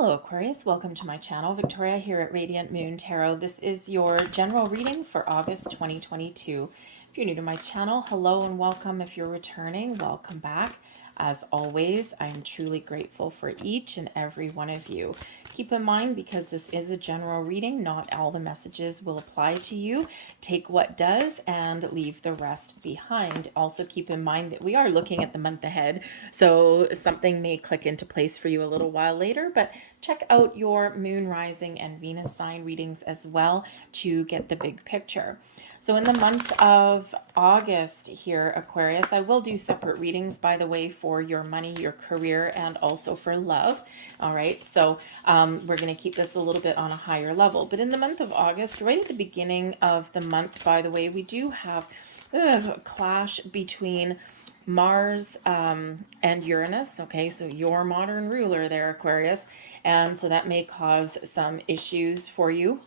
Hello Aquarius, welcome to my channel. Victoria here at Radiant Moon Tarot. This is your general reading for August 2022. If you're new to my channel, hello and welcome. If you're returning, welcome back. As always, I'm truly grateful for each and every one of you. Keep in mind, because this is a general reading, not all the messages will apply to you. Take what does and leave the rest behind. Also keep in mind that we are looking at the month ahead, so something may click into place for you a little while later, but check out your moon, rising, and Venus sign readings as well to get the big picture. So in the month of August here, Aquarius, I will do separate readings, by the way, for your money, your career, and also for love. All right, so we're going to keep this a little bit on a higher level. But in the month of August, right at the beginning of the month, by the way, we do have a clash between Mars and Uranus. Okay, so your modern ruler there, Aquarius. And so that may cause some issues for you.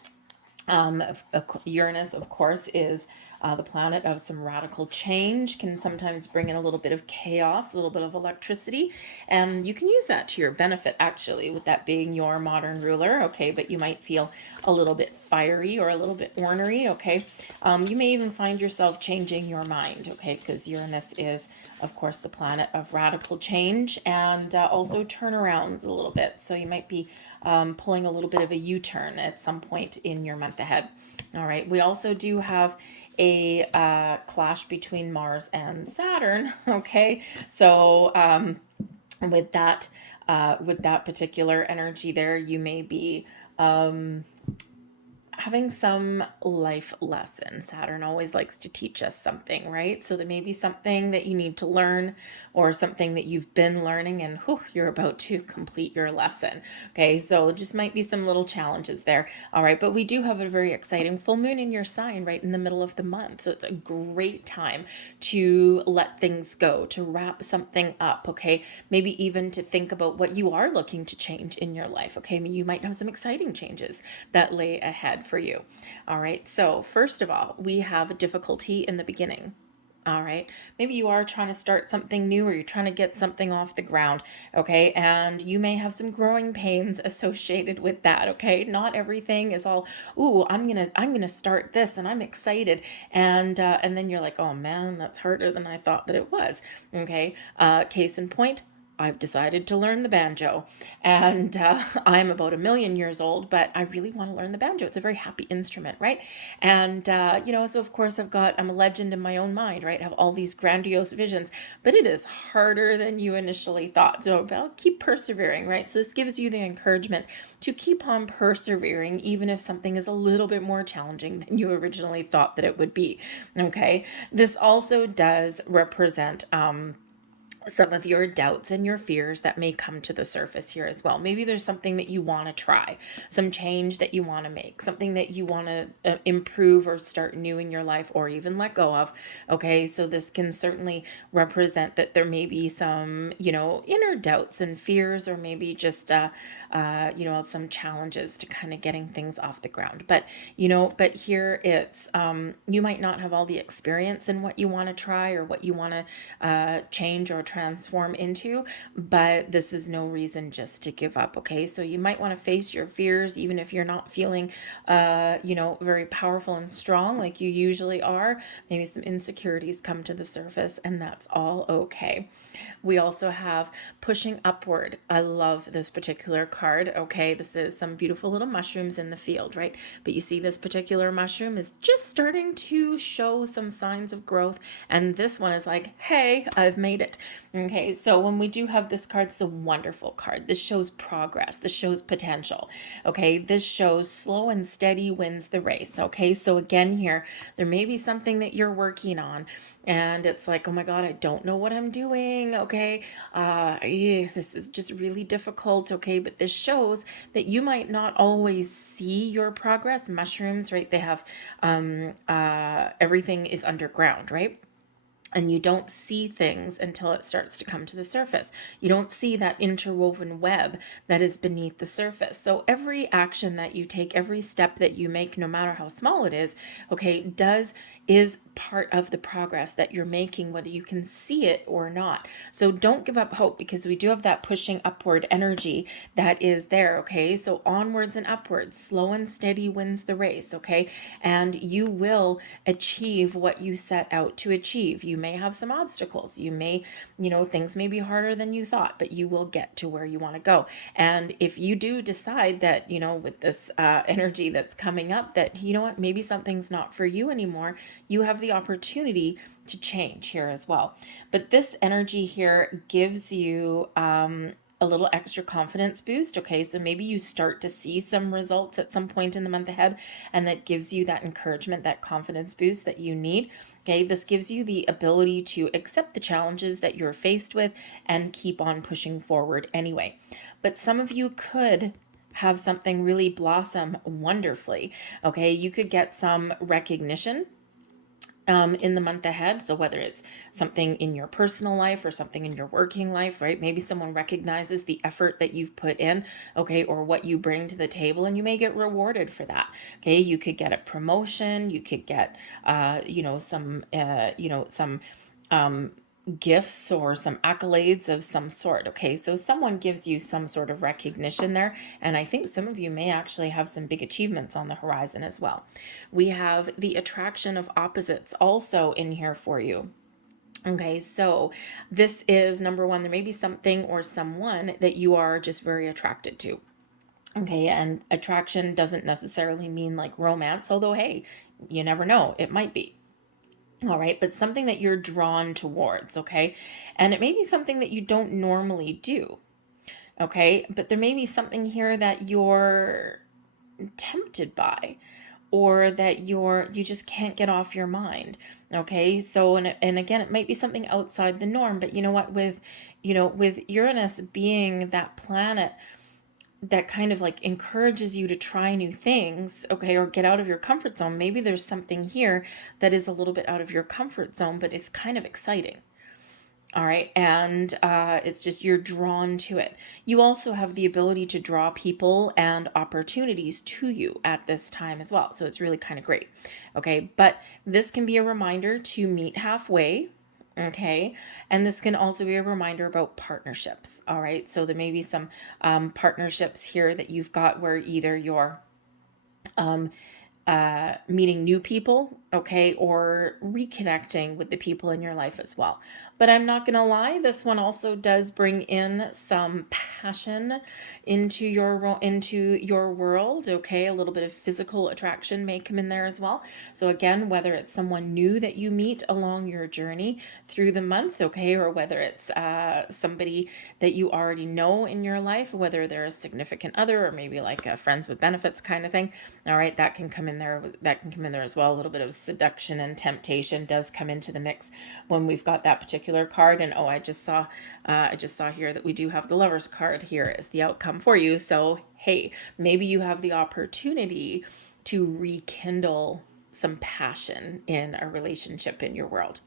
Uranus, of course, is the planet of some radical change, can sometimes bring in a little bit of chaos, a little bit of electricity, and you can use that to your benefit, actually, with that being your modern ruler, okay, but you might feel a little bit fiery or a little bit ornery, okay. You may even find yourself changing your mind, okay, because Uranus is, of course, the planet of radical change and also turnarounds a little bit, so you might be pulling a little bit of a U-turn at some point in your month ahead. All right, we also do have a clash between Mars and Saturn. Okay, so with that particular energy there, you may be having some life lesson. Saturn always likes to teach us something, right? So there may be something that you need to learn, or something that you've been learning and you're about to complete your lesson. Okay, so just might be some little challenges there. All right, but we do have a very exciting full moon in your sign right in the middle of the month. So it's a great time to let things go, to wrap something up, okay? Maybe even to think about what you are looking to change in your life, okay? I mean, you might have some exciting changes that lay ahead for you. All right, so first of all, we have a difficulty in the beginning. All right, maybe you are trying to start something new, or you're trying to get something off the ground, okay, and you may have some growing pains associated with that, okay. Not everything is all, ooh, I'm gonna start this and I'm excited, and then you're like, oh man, that's harder than I thought that it was, okay. Case in point, I've decided to learn the banjo, and I'm about 1,000,000 years old, but I really want to learn the banjo. It's a very happy instrument, right? And so of course I'm a legend in my own mind, right? I have all these grandiose visions, but it is harder than you initially thought. So I'll keep persevering, right? So this gives you the encouragement to keep on persevering, even if something is a little bit more challenging than you originally thought that it would be. Okay, this also does represent some of your doubts and your fears that may come to the surface here as well. Maybe there's something that you want to try, some change that you want to make, something that you want to improve or start new in your life, or even let go of. Okay, so this can certainly represent that there may be some, inner doubts and fears, or maybe just, some challenges to kind of getting things off the ground. But here it's, you might not have all the experience in what you want to try or what you want to change or transform into, but this is no reason just to give up, okay? So you might want to face your fears, even if you're not feeling, very powerful and strong like you usually are. Maybe some insecurities come to the surface, and that's all okay. We also have pushing upward. I love this particular card, okay? This is some beautiful little mushrooms in the field, right? But you see this particular mushroom is just starting to show some signs of growth, and this one is like, hey, I've made it. Okay, so when we do have this card, it's a wonderful card. This shows progress. This shows potential. Okay, this shows slow and steady wins the race. Okay, so again here, there may be something that you're working on, and it's like, oh my God, I don't know what I'm doing. Okay, this is just really difficult. Okay, but this shows that you might not always see your progress. Mushrooms, right? They have everything is underground, right? And you don't see things until it starts to come to the surface. You don't see that interwoven web that is beneath the surface. So every action that you take, every step that you make, no matter how small it is, okay, does is part of the progress that you're making, whether you can see it or not. So don't give up hope, because we do have that pushing upward energy that is there, okay? So onwards and upwards, slow and steady wins the race, okay? And you will achieve what you set out to achieve. You may have some obstacles. You may, things may be harder than you thought, but you will get to where you want to go. And if you do decide that, with this energy that's coming up, that, what, maybe something's not for you anymore, you have the opportunity to change here as well. But this energy here gives you a little extra confidence boost. Okay, so maybe you start to see some results at some point in the month ahead, and that gives you that encouragement, that confidence boost that you need. Okay, this gives you the ability to accept the challenges that you're faced with and keep on pushing forward anyway. But some of you could have something really blossom wonderfully. Okay, you could get some recognition in the month ahead. So whether it's something in your personal life or something in your working life, right? Maybe someone recognizes the effort that you've put in, okay, or what you bring to the table, and you may get rewarded for that. Okay, you could get a promotion, you could get, some gifts or some accolades of some sort. Okay, so someone gives you some sort of recognition there, and I think some of you may actually have some big achievements on the horizon as well. We have the attraction of opposites also in here for you. Okay, so this is number one. There may be something or someone that you are just very attracted to. Okay, and attraction doesn't necessarily mean like romance, although hey, you never know, it might be. All right, but something that you're drawn towards, okay? And it may be something that you don't normally do, okay? But there may be something here that you're tempted by, or that you just can't get off your mind, okay? So, and again, it might be something outside the norm, but you know what, with Uranus being that planet that kind of like encourages you to try new things, okay, or get out of your comfort zone. Maybe there's something here that is a little bit out of your comfort zone, but it's kind of exciting. All right, and it's just you're drawn to it. You also have the ability to draw people and opportunities to you at this time as well. So it's really kind of great. Okay, but this can be a reminder to meet halfway. Okay, and this can also be a reminder about partnerships. All right, so there may be some partnerships here that you've got where either you're meeting new people, okay, or reconnecting with the people in your life as well. But I'm not going to lie, this one also does bring in some passion into your world, okay? A little bit of physical attraction may come in there as well. So again, whether it's someone new that you meet along your journey through the month, okay, or whether it's somebody that you already know in your life, whether they're a significant other or maybe like a friends with benefits kind of thing, all right, that can come in there. That can come in there as well. A little bit of seduction and temptation does come into the mix when we've got that particular card. And I just saw here that we do have the Lovers card here as the outcome for you. So hey, maybe you have the opportunity to rekindle some passion in a relationship in your world.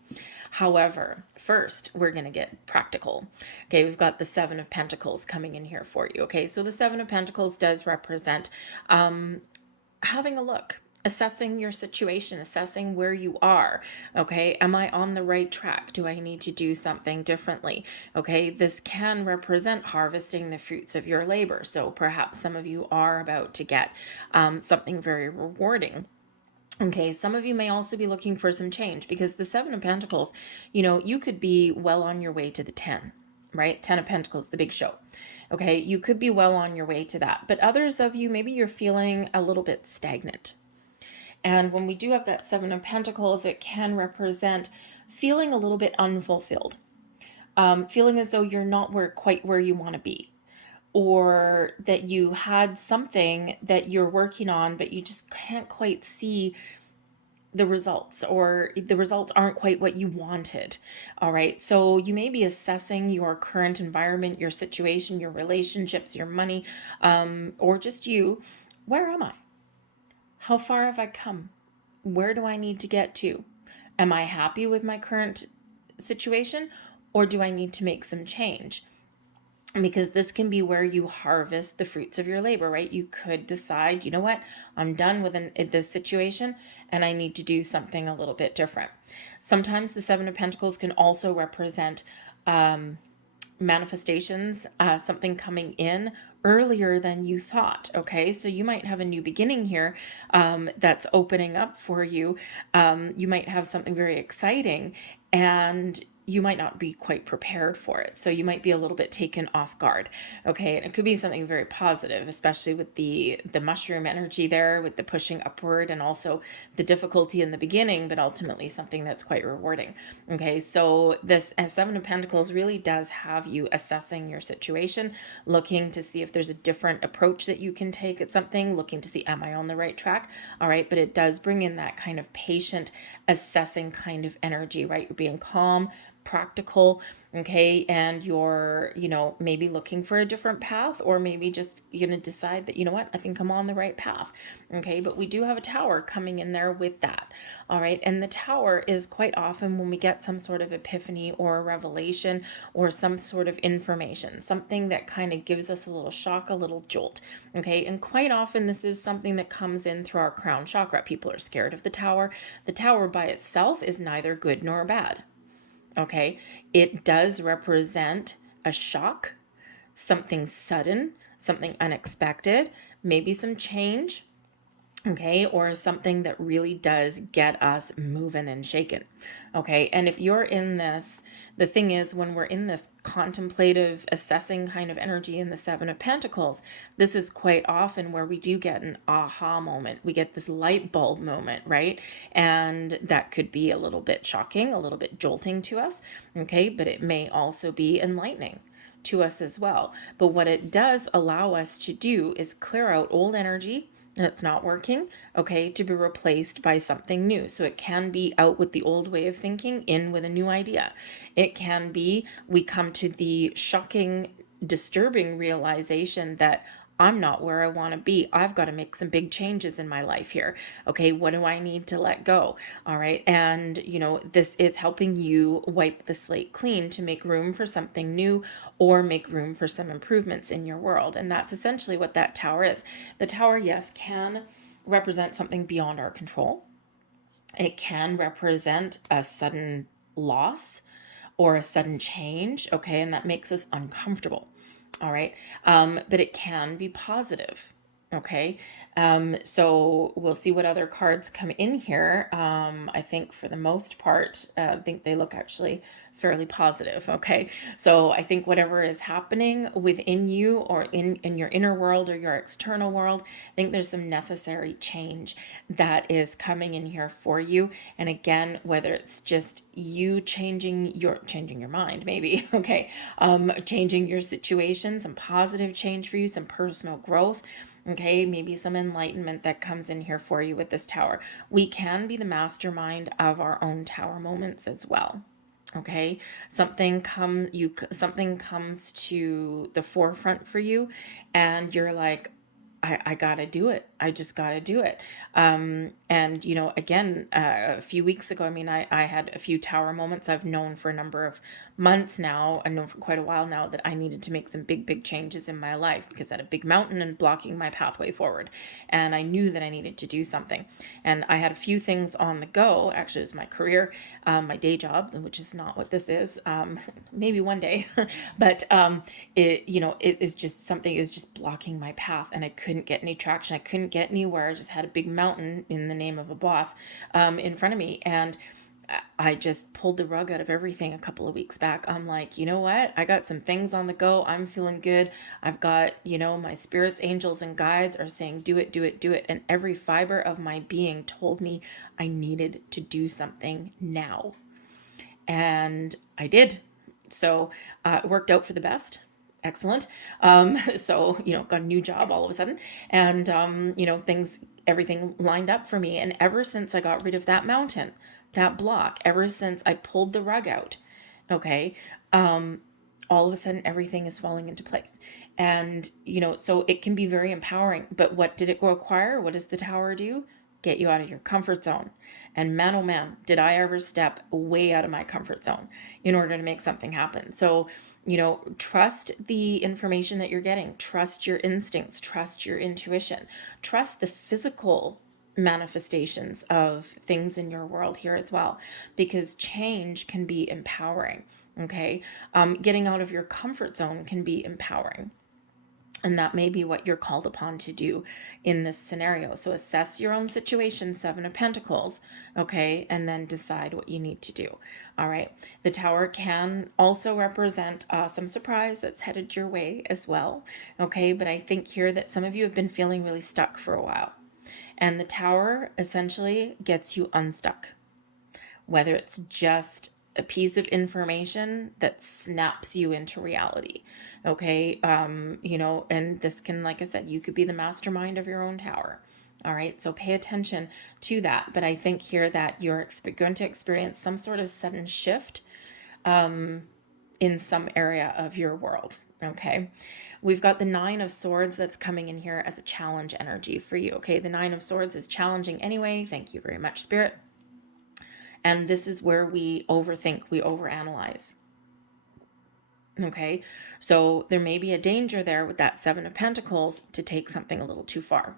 However, first we're going to get practical. Okay, we've got the Seven of Pentacles coming in here for you. Okay, so the Seven of Pentacles does represent having a look, assessing your situation, assessing where you are. Okay, am I on the right track? Do I need to do something differently? Okay, this can represent harvesting the fruits of your labor. So perhaps some of you are about to get something very rewarding. Okay, some of you may also be looking for some change, because the Seven of Pentacles, you could be well on your way to the 10, right? 10 of Pentacles, the big show. Okay, you could be well on your way to that. But others of you, maybe you're feeling a little bit stagnant. And when we do have that Seven of Pentacles, it can represent feeling a little bit unfulfilled, feeling as though you're not quite where you want to be, or that you had something that you're working on, but you just can't quite see the results, or the results aren't quite what you wanted. All right, so you may be assessing your current environment, your situation, your relationships, your money, or just you. Where am I? How far have I come? Where do I need to get to? Am I happy with my current situation, or do I need to make some change? because this can be where you harvest the fruits of your labor, right? You could decide, you know what, I'm done with this situation and I need to do something a little bit different. Sometimes the Seven of Pentacles can also represent manifestations, something coming in earlier than you thought. Okay, so you might have a new beginning here that's opening up for you. You might have something very exciting, and you might not be quite prepared for it. So you might be a little bit taken off guard. Okay, and it could be something very positive, especially with the mushroom energy there, with the pushing upward, and also the difficulty in the beginning, but ultimately something that's quite rewarding. Okay, so this Seven of Pentacles really does have you assessing your situation, looking to see if there's a different approach that you can take at something, looking to see, am I on the right track? All right, but it does bring in that kind of patient assessing kind of energy, right? You're being calm, practical, okay, and you're, maybe looking for a different path, or maybe just you're gonna decide that, you know what, I think I'm on the right path. Okay, but we do have a tower coming in there with that. All right, and the tower is quite often when we get some sort of epiphany or a revelation or some sort of information, something that kind of gives us a little shock, a little jolt. Okay, and quite often this is something that comes in through our crown chakra. People are scared of the tower. The tower by itself is neither good nor bad. Okay, it does represent a shock, something sudden, something unexpected, maybe some change, okay, or something that really does get us moving and shaking. Okay, and if you're in this, the thing is, when we're in this contemplative, assessing kind of energy in the Seven of Pentacles, this is quite often where we do get an aha moment. We get this light bulb moment, right? And that could be a little bit shocking, a little bit jolting to us, okay, but it may also be enlightening to us as well. But what it does allow us to do is clear out old energy that's not working, okay, to be replaced by something new. So it can be out with the old way of thinking, in with a new idea. It can be we come to the shocking, disturbing realization that I'm not where I want to be. I've got to make some big changes in my life here. Okay, what do I need to let go? All right, and this is helping you wipe the slate clean to make room for something new, or make room for some improvements in your world. And that's essentially what that tower is. The tower, yes, can represent something beyond our control. It can represent a sudden loss or a sudden change, okay, and that makes us uncomfortable. All right, but it can be positive. Okay, so we'll see what other cards come in here. I think for the most part, I think they look actually fairly positive. Okay, so I think whatever is happening within you, or in your inner world or your external world, I think there's some necessary change that is coming in here for you. And again, whether it's just you changing your mind, maybe, okay, changing your situation, some positive change for you, some personal growth, okay, maybe some enlightenment that comes in here for you with this tower. We can be the mastermind of our own tower moments as well. Okay, something comes to the forefront for you, and you're like, I gotta do it. I just gotta do it. And again, a few weeks ago, I mean, I had a few tower moments. I've known for a number of months now, I've known for quite a while now, that I needed to make some big changes in my life, because I had a big mountain and blocking my pathway forward. And I knew that I needed to do something. And I had a few things on the go. Actually, it was my career, my day job, which is not what this is. Maybe one day, but it is just something. It was just blocking my path, and I couldn't get any traction. I couldn't get anywhere. I just had a big mountain in the name of a boss in front of me, and I just pulled the rug out of everything a couple of weeks back. I'm like, you know what? I got some things on the go. I'm feeling good. I've got, my spirits, angels, and guides are saying, do it, do it, do it. And every fiber of my being told me I needed to do something now. And I did. So it worked out for the best. Excellent. So, got a new job all of a sudden, and, everything lined up for me. And ever since I got rid of that mountain, that block, ever since I pulled the rug out, okay, all of a sudden everything is falling into place. And, so it can be very empowering. But what did it require? What does the tower do? get you out of your comfort zone. And man, oh man, did I ever step way out of my comfort zone in order to make something happen. So, trust the information that you're getting, trust your instincts, trust your intuition, trust the physical manifestations of things in your world here as well, because change can be empowering. Okay. Getting out of your comfort zone can be empowering. And that may be what you're called upon to do in this scenario. So assess your own situation, Seven of Pentacles, okay, and then decide what you need to do. All right. The Tower can also represent some surprise that's headed your way as well, okay. But I think here that some of you have been feeling really stuck for a while. And the Tower essentially gets you unstuck, whether it's just a piece of information that snaps you into reality. Okay. And this can, like I said, you could be the mastermind of your own tower. All right. So pay attention to that. But I think here that you're going to experience some sort of sudden shift in some area of your world. Okay. We've got the Nine of Swords that's coming in here as a challenge energy for you. Okay. The Nine of Swords is challenging anyway. Thank you very much, Spirit. And this is where we overthink, we overanalyze. Okay, so there may be a danger there with that Seven of Pentacles to take something a little too far.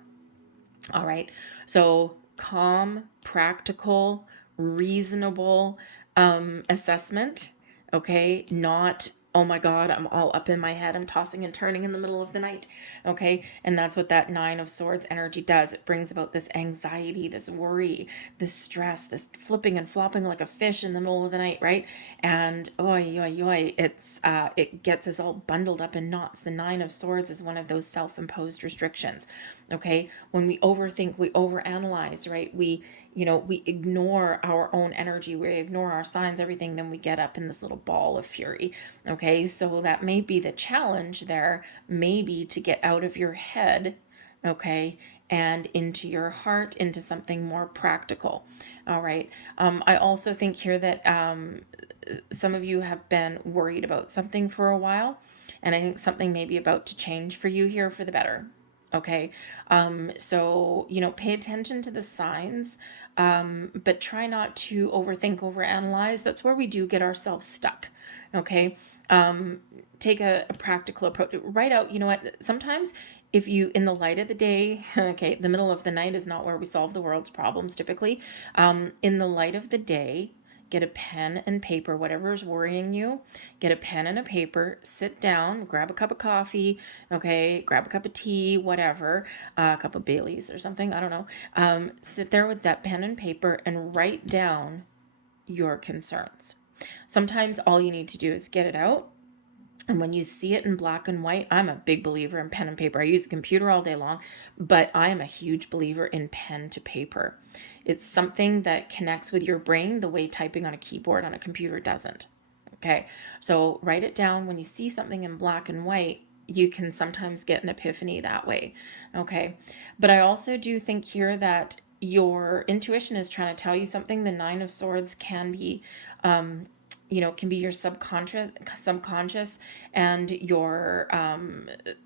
All right, so calm, practical, reasonable assessment. Okay, not, oh my God, I'm all up in my head, I'm tossing and turning in the middle of the night. Okay, and that's what that Nine of Swords energy does. It brings about this anxiety, this worry, this stress, this flipping and flopping like a fish in the middle of the night, right? And it gets us all bundled up in knots. The Nine of Swords is one of those self-imposed restrictions. Okay, when we overthink, we overanalyze, right? We ignore our own energy, we ignore our signs, everything, then we get up in this little ball of fury. Okay, so that may be the challenge there, maybe to get out of your head, okay, and into your heart, into something more practical. All right. I also think here that some of you have been worried about something for a while, and I think something may be about to change for you here for the better. Okay. So, pay attention to the signs, but try not to overthink, overanalyze. That's where we do get ourselves stuck. Okay. Take a practical approach. Write out, you know what, sometimes if you, in the light of the day, okay, the middle of the night is not where we solve the world's problems typically. In the light of the day, get a pen and paper, whatever is worrying you, get a pen and a paper, sit down, grab a cup of coffee, okay, grab a cup of tea, whatever, a cup of Baileys or something, I don't know. Sit there with that pen and paper and write down your concerns. Sometimes all you need to do is get it out. And when you see it in black and white, I'm a big believer in pen and paper. I use a computer all day long, but I am a huge believer in pen to paper. It's something that connects with your brain the way typing on a keyboard on a computer doesn't. Okay, so write it down. When you see something in black and white, you can sometimes get an epiphany that way. Okay, but I also do think here that your intuition is trying to tell you something. The Nine of Swords can be can be your subconscious and your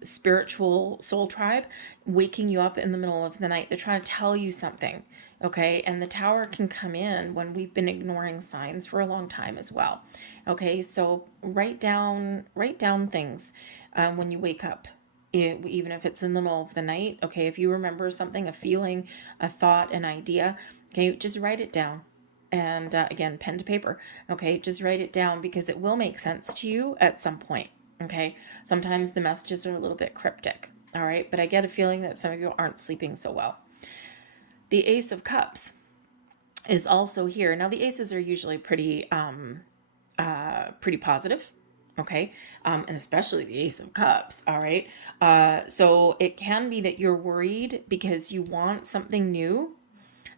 spiritual soul tribe waking you up in the middle of the night. They're trying to tell you something. Okay, and the Tower can come in when we've been ignoring signs for a long time as well. Okay, so write down things when you wake up, even if it's in the middle of the night. Okay, if you remember something, a feeling, a thought, an idea, okay, just write it down. And again, pen to paper. Okay, just write it down, because it will make sense to you at some point. Okay, sometimes the messages are a little bit cryptic. All right, but I get a feeling that some of you aren't sleeping so well. The Ace of Cups is also here. Now, the aces are usually pretty positive. Okay, and especially the Ace of Cups. All right, so it can be that you're worried because you want something new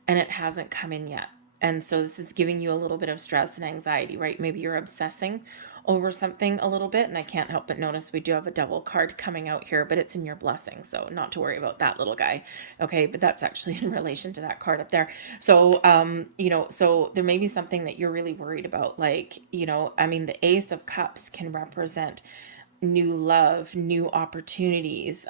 and it hasn't come in yet. And so this is giving you a little bit of stress and anxiety, right? Maybe you're obsessing over something a little bit. And I can't help but notice we do have a Devil card coming out here, but it's in your blessing. So not to worry about that little guy. Okay, but that's actually in relation to that card up there. So, so there may be something that you're really worried about. Like, the Ace of Cups can represent new love, new opportunities,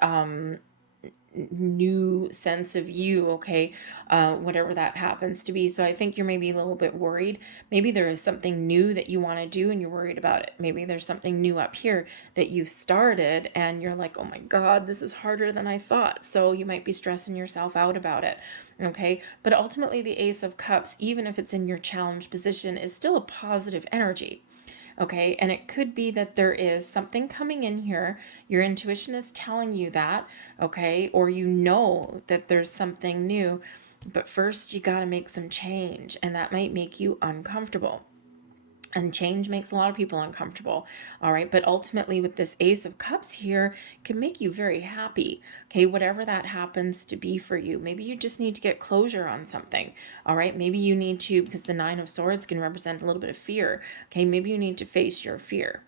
new sense of you, okay, whatever that happens to be. So I think you're maybe a little bit worried. Maybe there is something new that you want to do and you're worried about it. Maybe there's something new up here that you've started and you're like, oh my God, this is harder than I thought. So you might be stressing yourself out about it, okay? But ultimately, the Ace of Cups, even if it's in your challenge position, is still a positive energy. Okay, and it could be that there is something coming in here. Your intuition is telling you that, okay, or you know that there's something new, but first you got to make some change, and that might make you uncomfortable. And change makes a lot of people uncomfortable. All right. But ultimately, with this Ace of Cups here, can make you very happy. Okay. Whatever that happens to be for you. Maybe you just need to get closure on something. All right. Maybe you need to, because the Nine of Swords can represent a little bit of fear. Okay. Maybe you need to face your fear.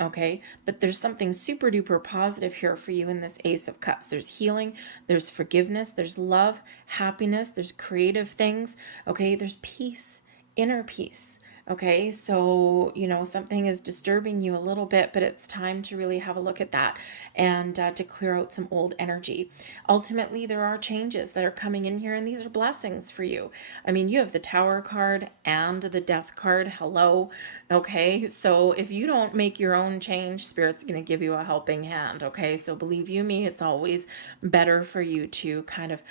Okay, but there's something super duper positive here for you in this Ace of Cups. There's healing, there's forgiveness, there's love, happiness, there's creative things. Okay, there's peace, inner peace. Okay, so, something is disturbing you a little bit, but it's time to really have a look at that and to clear out some old energy. Ultimately, there are changes that are coming in here, and these are blessings for you. I mean, you have the Tower card and the Death card. Hello. Okay, so if you don't make your own change, Spirit's going to give you a helping hand. Okay, so believe you me, it's always better for you to kind of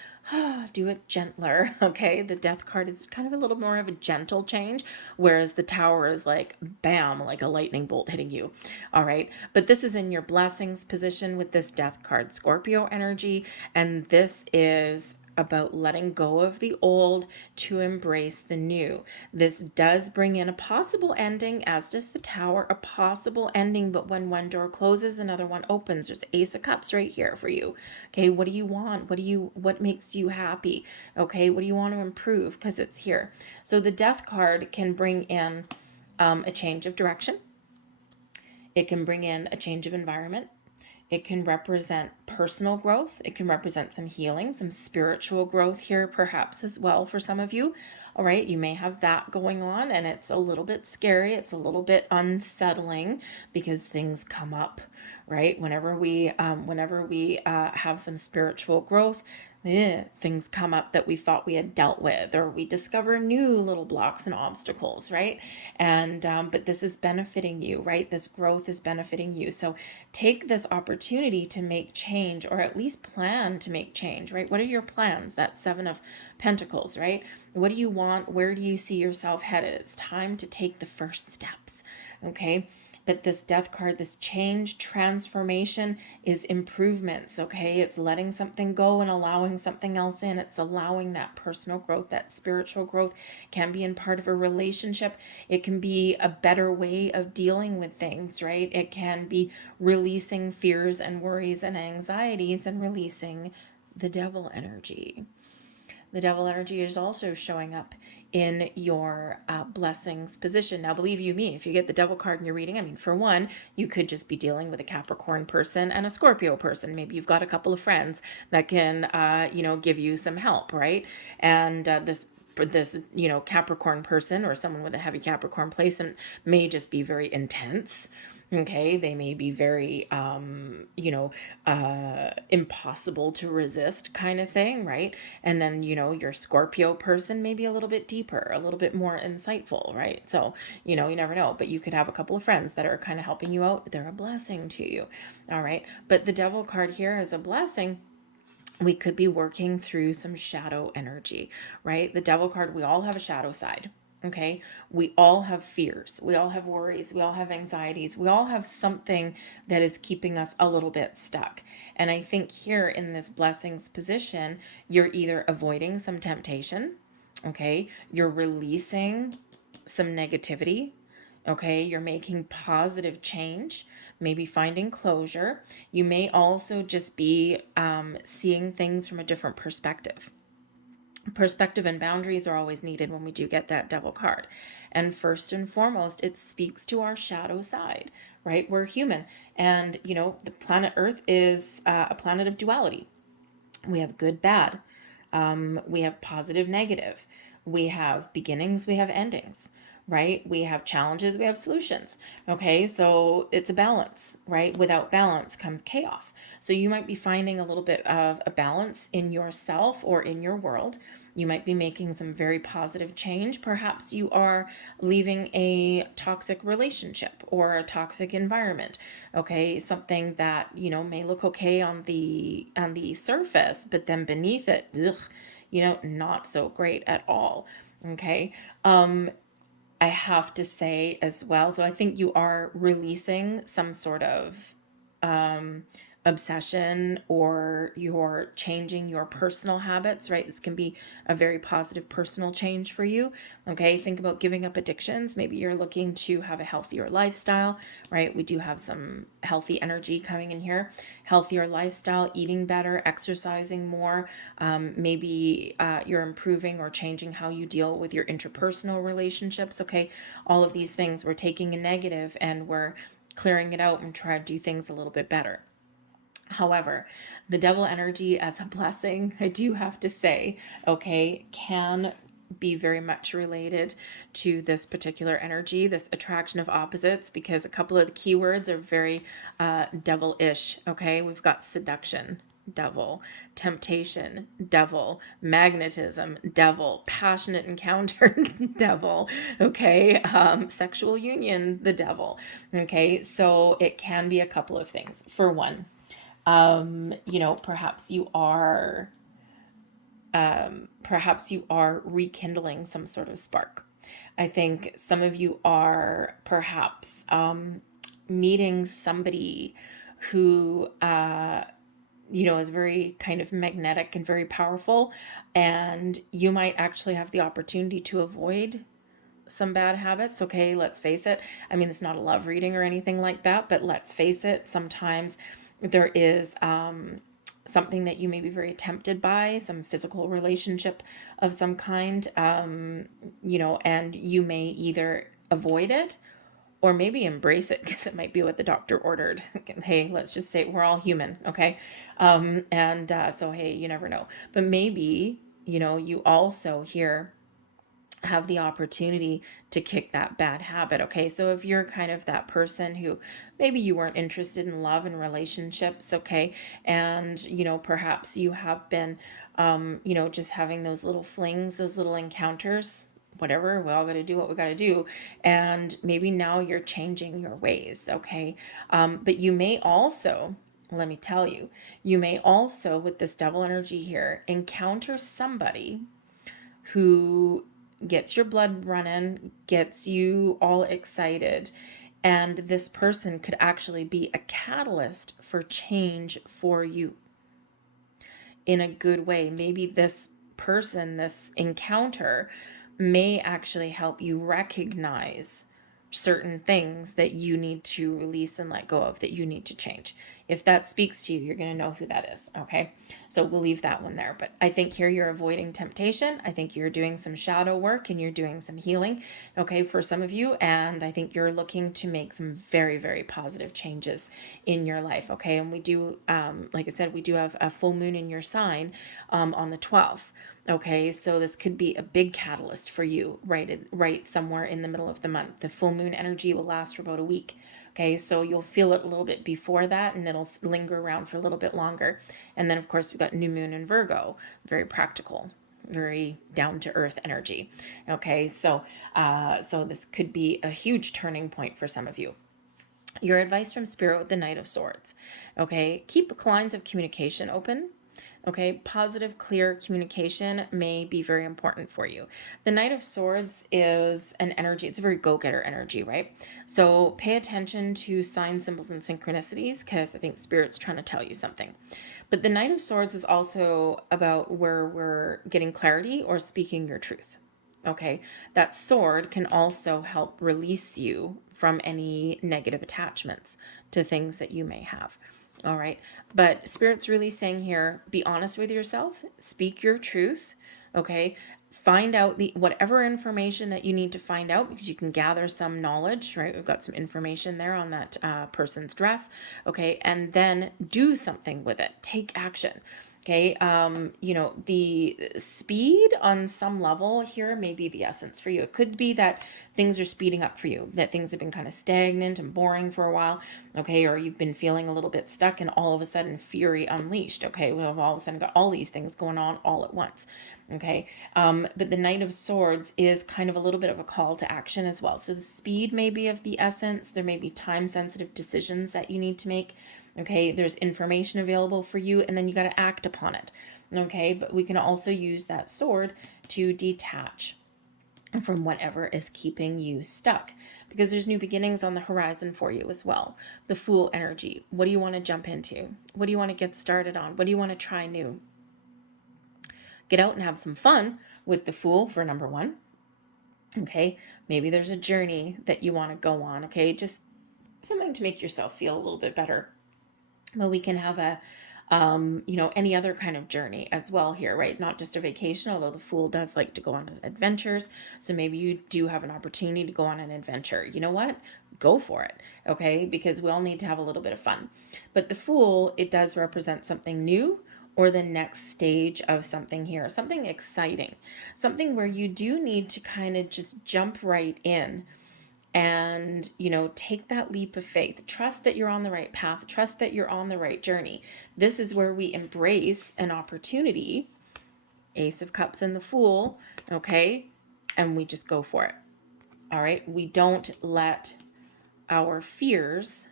do it gentler. Okay, the Death card is kind of a little more of a gentle change, whereas the Tower is like bam, like a lightning bolt hitting you. All right, but this is in your blessings position with this Death card, Scorpio energy, and this is about letting go of the old to embrace the new. This does bring in a possible ending, as does the Tower, a possible ending, but when one door closes, another one opens. There's Ace of Cups right here for you. Okay, what do you want? What makes you happy? Okay, what do you want to improve? Because it's here. So the Death card can bring in a change of direction. It can bring in a change of environment. It can represent personal growth. It can represent some healing, some spiritual growth here, perhaps as well for some of you. All right, you may have that going on, and it's a little bit scary. It's a little bit unsettling because things come up, right? Whenever we have some spiritual growth, things come up that we thought we had dealt with, or we discover new little blocks and obstacles, right? And but this is benefiting you, right? This growth is benefiting you. So take this opportunity to make change, or at least plan to make change, right? What are your plans? That Seven of Pentacles, right? What do you want? Where do you see yourself headed? It's time to take the first steps, okay? But this Death card, this change, transformation is improvements, okay? It's letting something go and allowing something else in. It's allowing that personal growth, that spiritual growth. Can be in part of a relationship. It can be a better way of dealing with things, right? It can be releasing fears and worries and anxieties and releasing the devil energy. The devil energy is also showing up in your blessings position. Now, believe you me, if you get the devil card in your reading, I mean, for one, you could just be dealing with a Capricorn person and a Scorpio person. Maybe you've got a couple of friends that can, give you some help, right? And this Capricorn person or someone with a heavy Capricorn placement may just be very intense. Okay, they may be very impossible to resist kind of thing, right? And then your Scorpio person may be a little bit deeper, a little bit more insightful, right? So you never know, but you could have a couple of friends that are kind of helping you out. They're a blessing to you. All right, but the devil card here is a blessing. We could be working through some shadow energy, right? The devil card, we all have a shadow side. Okay, we all have fears, we all have worries, we all have anxieties, we all have something that is keeping us a little bit stuck. And I think here in this blessings position, you're either avoiding some temptation, okay, you're releasing some negativity, okay, you're making positive change, maybe finding closure. You may also just be seeing things from a different perspective. Perspective and boundaries are always needed when we do get that devil card. And first and foremost, it speaks to our shadow side, right? We're human. And, the planet Earth is a planet of duality. We have good, bad. We have positive, negative. We have beginnings, we have endings, right? We have challenges, we have solutions. Okay, so it's a balance, right? Without balance comes chaos. So you might be finding a little bit of a balance in yourself or in your world. You might be making some very positive change. Perhaps you are leaving a toxic relationship or a toxic environment. Okay, something that, may look okay on the surface, but then beneath it, ugh, not so great at all. Okay. I have to say as well, so I think you are releasing some sort of um, obsession, or you're changing your personal habits, right? This can be a very positive personal change for you. Okay, think about giving up addictions. Maybe you're looking to have a healthier lifestyle, right? We do have some healthy energy coming in here. Healthier lifestyle, eating better, exercising more. Maybe you're improving or changing how you deal with your interpersonal relationships. Okay, all of these things, we're taking a negative and we're clearing it out and try to do things a little bit better. However, the devil energy as a blessing, I do have to say, okay, can be very much related to this particular energy, this attraction of opposites, because a couple of the keywords are very devil-ish. Okay, we've got seduction, devil; temptation, devil; magnetism, devil; passionate encounter, devil; okay, sexual union, the devil. Okay, so it can be a couple of things. For one, perhaps you are rekindling some sort of spark. I think some of you are perhaps meeting somebody who is very kind of magnetic and very powerful, and you might actually have the opportunity to avoid some bad habits. Okay, let's face it. I mean, it's not a love reading or anything like that, but let's face it, sometimes there is something that you may be very tempted by, some physical relationship of some kind, and you may either avoid it or maybe embrace it, because it might be what the doctor ordered. Hey, let's just say we're all human, okay? So, hey, you never know. But maybe, you also here have the opportunity to kick that bad habit. Okay, so if you're kind of that person who maybe you weren't interested in love and relationships, okay, and perhaps you have been just having those little flings, those little encounters, whatever, we all got to do what we got to do, and maybe now you're changing your ways. Okay, but you may also, let me tell you, you may also, with this devil energy here, encounter somebody who gets your blood running, gets you all excited. And this person could actually be a catalyst for change for you in a good way. Maybe this person, this encounter, may actually help you recognize certain things that you need to release and let go of, that you need to change. If that speaks to you, you're going to know who that is. Okay, so we'll leave that one there. But I think here you're avoiding temptation. I think you're doing some shadow work and you're doing some healing, okay, for some of you. And I think you're looking to make some very, very positive changes in your life. Okay, and we do, like I said, we do have a full moon in your sign on the 12th. Okay, so this could be a big catalyst for you, right somewhere in the middle of the month. The full moon energy will last for about a week. Okay, so you'll feel it a little bit before that, and it'll linger around for a little bit longer. And then, of course, we've got new moon in Virgo, very practical, very down to earth energy. Okay, so this could be a huge turning point for some of you. Your advice from Spirit with the Knight of Swords. Okay, keep lines of communication open. Okay, positive, clear communication may be very important for you. The Knight of Swords is an energy, it's a very go-getter energy, right? So pay attention to signs, symbols, and synchronicities, because I think Spirit's trying to tell you something. But the Knight of Swords is also about where we're getting clarity or speaking your truth. Okay, that sword can also help release you from any negative attachments to things that you may have. All right. But Spirit's really saying here, be honest with yourself, speak your truth. Okay. Find out whatever information that you need to find out, because you can gather some knowledge, right? We've got some information there on that person's dress. Okay. And then do something with it. Take action. Okay. The speed on some level here may be the essence for you. It could be that things are speeding up for you, that things have been kind of stagnant and boring for a while. Okay. Or you've been feeling a little bit stuck and all of a sudden fury unleashed. Okay. We've all of a sudden got all these things going on all at once. Okay. But the Knight of Swords is kind of a little bit of a call to action as well. So the speed may be of the essence. There may be time sensitive decisions that you need to make. Okay, there's information available for you, and then you got to act upon it. Okay, but we can also use that sword to detach from whatever is keeping you stuck, because there's new beginnings on the horizon for you as well. The Fool energy. What do you want to jump into? What do you want to get started on? What do you want to try new? Get out and have some fun with the Fool for number one. Okay, maybe there's a journey that you want to go on. Okay, just something to make yourself feel a little bit better. Well, we can have any other kind of journey as well here, right? Not just a vacation, although the Fool does like to go on adventures. So maybe you do have an opportunity to go on an adventure. You know what? Go for it, okay? Because we all need to have a little bit of fun. But the Fool, it does represent something new or the next stage of something here, something exciting, something where you do need to kind of just jump right in and take that leap of faith. Trust that you're on the right path. Trust that you're on the right journey. This is where we embrace an opportunity. Ace of Cups and the Fool. Okay, and we just go for it. All right, we don't let our fears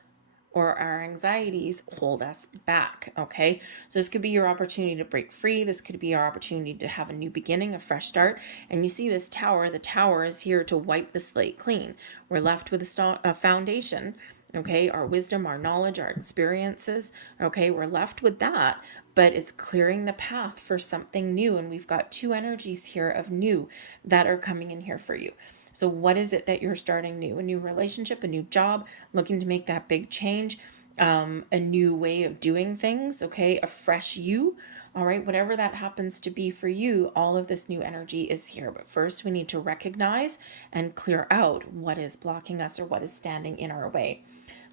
or our anxieties hold us back. Okay, so this could be your opportunity to break free. This could be your opportunity to have a new beginning, a fresh start. And you see this tower, the tower is here to wipe the slate clean. We're left with a foundation. Okay, our wisdom, our knowledge, our experiences. Okay, we're left with that, but it's clearing the path for something new. And we've got two energies here of new that are coming in here for you. So what is it that you're starting new? A new relationship, a new job, looking to make that big change, a new way of doing things, okay? A fresh you, all right? Whatever that happens to be for you, all of this new energy is here. But first, we need to recognize and clear out what is blocking us or what is standing in our way.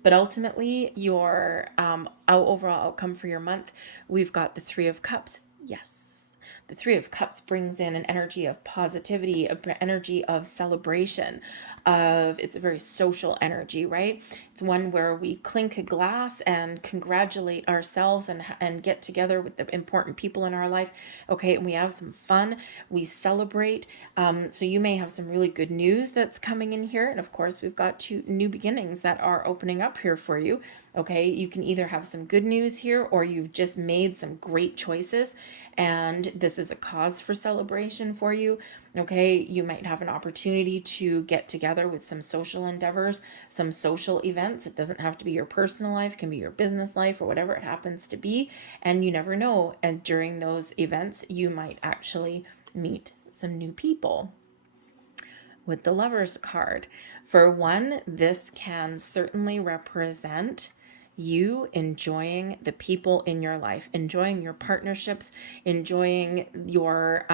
But ultimately, your overall outcome for your month, we've got the Three of Cups. Yes. The Three of Cups brings in an energy of positivity, an energy of celebration, it's a very social energy, right? It's one where we clink a glass and congratulate ourselves and get together with the important people in our life. Okay, and we have some fun. We celebrate. So you may have some really good news that's coming in here. And of course, we've got two new beginnings that are opening up here for you. Okay, you can either have some good news here or you've just made some great choices and this is a cause for celebration for you. Okay, you might have an opportunity to get together with some social endeavors, some social events. It doesn't have to be your personal life, it can be your business life or whatever it happens to be. And you never know. And during those events, you might actually meet some new people. With the Lover's card, for one, this can certainly represent you enjoying the people in your life, enjoying your partnerships, enjoying your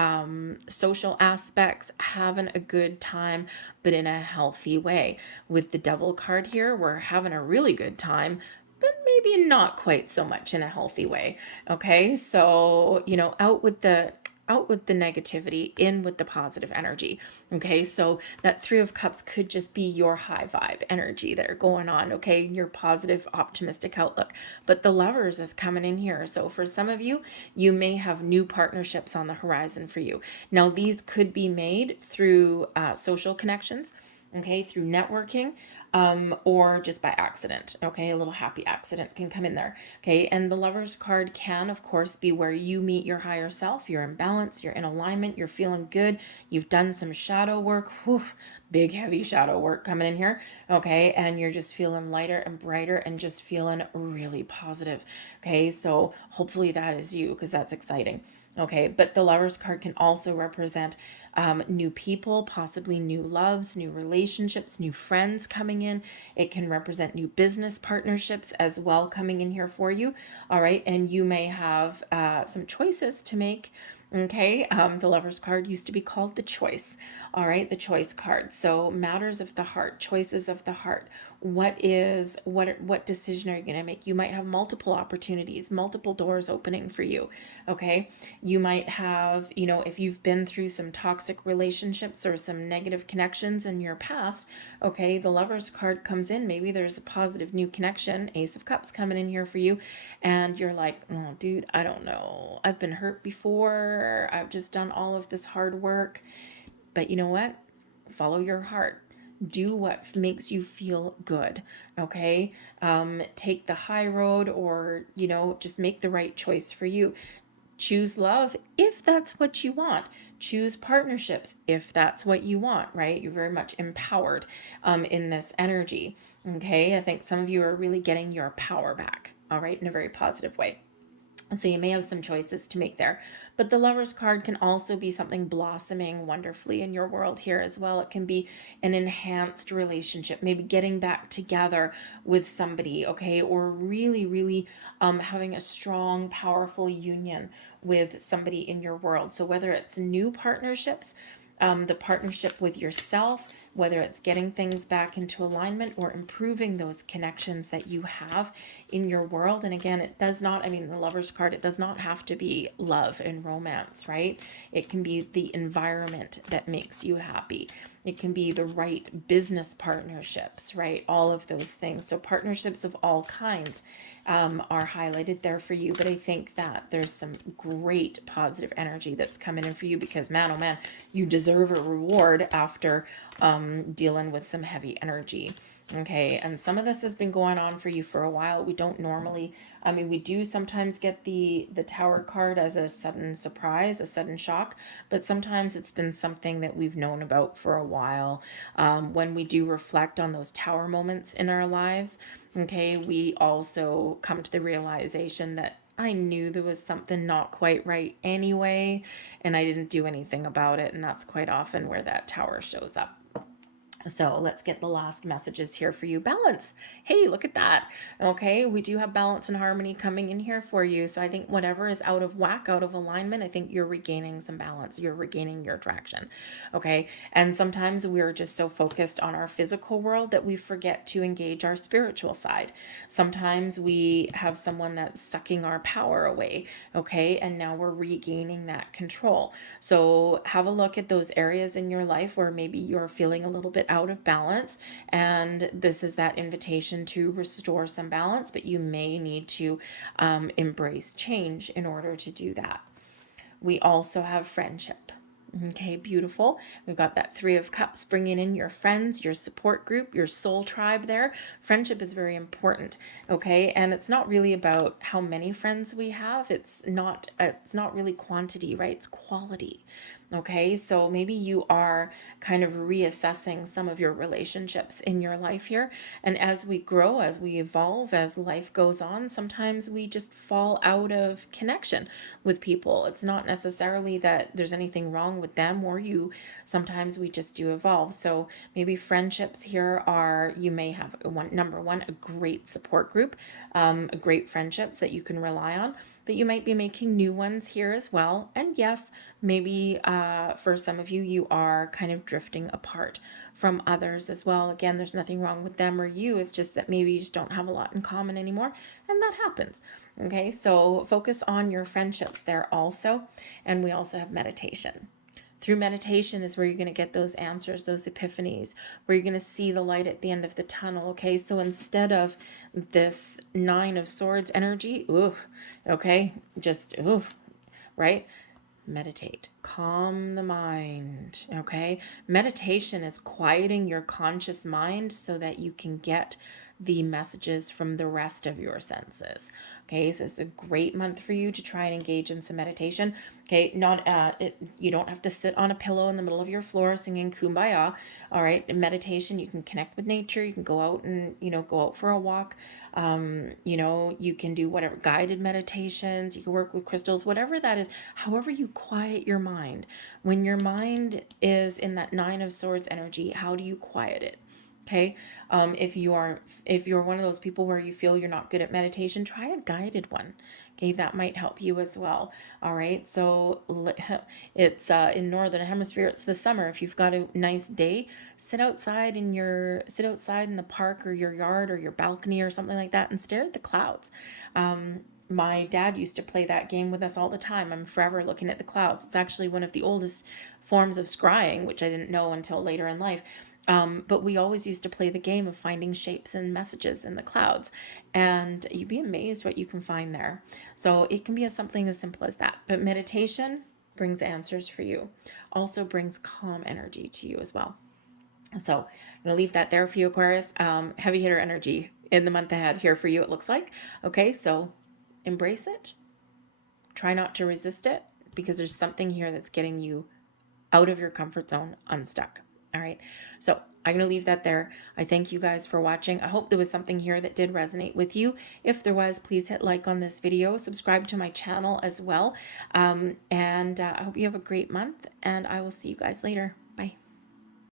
social aspects, having a good time, but in a healthy way. With the Devil card here, we're having a really good time, but maybe not quite so much in a healthy way. Okay, so out with the negativity, in with the positive energy. Okay, so that Three of Cups could just be your high vibe energy there going on, okay, your positive, optimistic outlook. But the Lovers is coming in here. So for some of you, you may have new partnerships on the horizon for you. Now, these could be made through social connections, okay, through networking, or just by accident. Okay, a little happy accident can come in there. Okay, and the Lover's card can, of course, be where you meet your higher self. You're in balance, you're in alignment, you're feeling good. You've done some shadow work. Whew, big, heavy shadow work coming in here. Okay, and you're just feeling lighter and brighter and just feeling really positive. Okay, so hopefully that is you because that's exciting. Okay, but the Lover's card can also represent new people, possibly new loves, new relationships, new friends coming in. It can represent new business partnerships as well coming in here for you. All right, and you may have some choices to make. Okay, the Lover's card used to be called the Choice. All right, the Choice card. So matters of the heart, choices of the heart. What decision are you going to make? You might have multiple opportunities, multiple doors opening for you. Okay, you might have, if you've been through some toxic relationships or some negative connections in your past. Okay, the Lover's card comes in. Maybe there's a positive new connection. Ace of Cups coming in here for you, and you're like, oh, dude, I don't know. I've been hurt before. I've just done all of this hard work. But you know what? Follow your heart. Do what makes you feel good. Okay. Take the high road, or, just make the right choice for you. Choose love if that's what you want. Choose partnerships if that's what you want, right? You're very much empowered in this energy. Okay. I think some of you are really getting your power back, all right, in a very positive way. So you may have some choices to make there. But the Lover's card can also be something blossoming wonderfully in your world here as well. It can be an enhanced relationship, maybe getting back together with somebody, okay? Or really, really having a strong, powerful union with somebody in your world. So whether it's new partnerships, the partnership with yourself, whether it's getting things back into alignment or improving those connections that you have in your world. And again, it does not, the Lover's card, it does not have to be love and romance, right? It can be the environment that makes you happy. It can be the right business partnerships, right? All of those things. So partnerships of all kinds are highlighted there for you. But I think that there's some great positive energy that's coming in for you, because man, oh man, you deserve a reward after dealing with some heavy energy. Okay, and some of this has been going on for you for a while. We don't normally, we do sometimes get the Tower card as a sudden surprise, a sudden shock, but sometimes it's been something that we've known about for a while. When we do reflect on those Tower moments in our lives, okay, we also come to the realization that I knew there was something not quite right anyway, and I didn't do anything about it, and that's quite often where that Tower shows up. So let's get the last messages here for you. Balance. Hey, look at that. Okay, we do have balance and harmony coming in here for you. So I think whatever is out of whack, out of alignment, I think you're regaining some balance. You're regaining your traction. Okay, and sometimes we're just so focused on our physical world that we forget to engage our spiritual side. Sometimes we have someone that's sucking our power away. Okay, and now we're regaining that control. So have a look at those areas in your life where maybe you're feeling a little bit out of balance, and this is that invitation to restore some balance, but you may need to embrace change in order to do that. We also have friendship. Okay, beautiful. We've got that Three of Cups bringing in your friends, your support group, your soul tribe there. Friendship is very important, okay? And it's not really about how many friends we have. It's not really quantity, right? It's quality. Okay, so maybe you are kind of reassessing some of your relationships in your life here. And as we grow, as we evolve, as life goes on, sometimes we just fall out of connection with people. It's not necessarily that there's anything wrong with them or you. Sometimes we just do evolve. So maybe friendships here are, you may have number one, a great support group, great friendships that you can rely on, but you might be making new ones here as well. And yes, maybe for some of you, you are kind of drifting apart from others as well. Again, there's nothing wrong with them or you. It's just that maybe you just don't have a lot in common anymore, and that happens. Okay, so focus on your friendships there also. And we also have meditation. Through meditation is where you're going to get those answers, those epiphanies, where you're going to see the light at the end of the tunnel. Okay, so instead of this Nine of Swords energy, okay, just right? Meditate, calm the mind. Okay, meditation is quieting your conscious mind so that you can get the messages from the rest of your senses. Okay, so it's a great month for you to try and engage in some meditation. Okay, you don't have to sit on a pillow in the middle of your floor singing kumbaya. All right, in meditation, you can connect with nature. You can go out and go out for a walk. You can do whatever guided meditations. You can work with crystals, whatever that is. However you quiet your mind. When your mind is in that Nine of Swords energy, how do you quiet it? Okay. If you're one of those people where you feel you're not good at meditation, try a guided one. Okay, that might help you as well. All right. So it's in northern hemisphere. It's the summer. If you've got a nice day, sit outside in the park or your yard or your balcony or something like that, and stare at the clouds. My dad used to play that game with us all the time. I'm forever looking at the clouds. It's actually one of the oldest forms of scrying, which I didn't know until later in life. But we always used to play the game of finding shapes and messages in the clouds. And you'd be amazed what you can find there. So it can be something as simple as that. But meditation brings answers for you, also brings calm energy to you as well. So I'm going to leave that there for you, Aquarius. Heavy hitter energy in the month ahead here for you, it looks like. Okay, so embrace it. Try not to resist it, because there's something here that's getting you out of your comfort zone, unstuck. All right. So I'm going to leave that there. I thank you guys for watching. I hope there was something here that did resonate with you. If there was, please hit like on this video, subscribe to my channel as well. And I hope you have a great month, and I will see you guys later. Bye.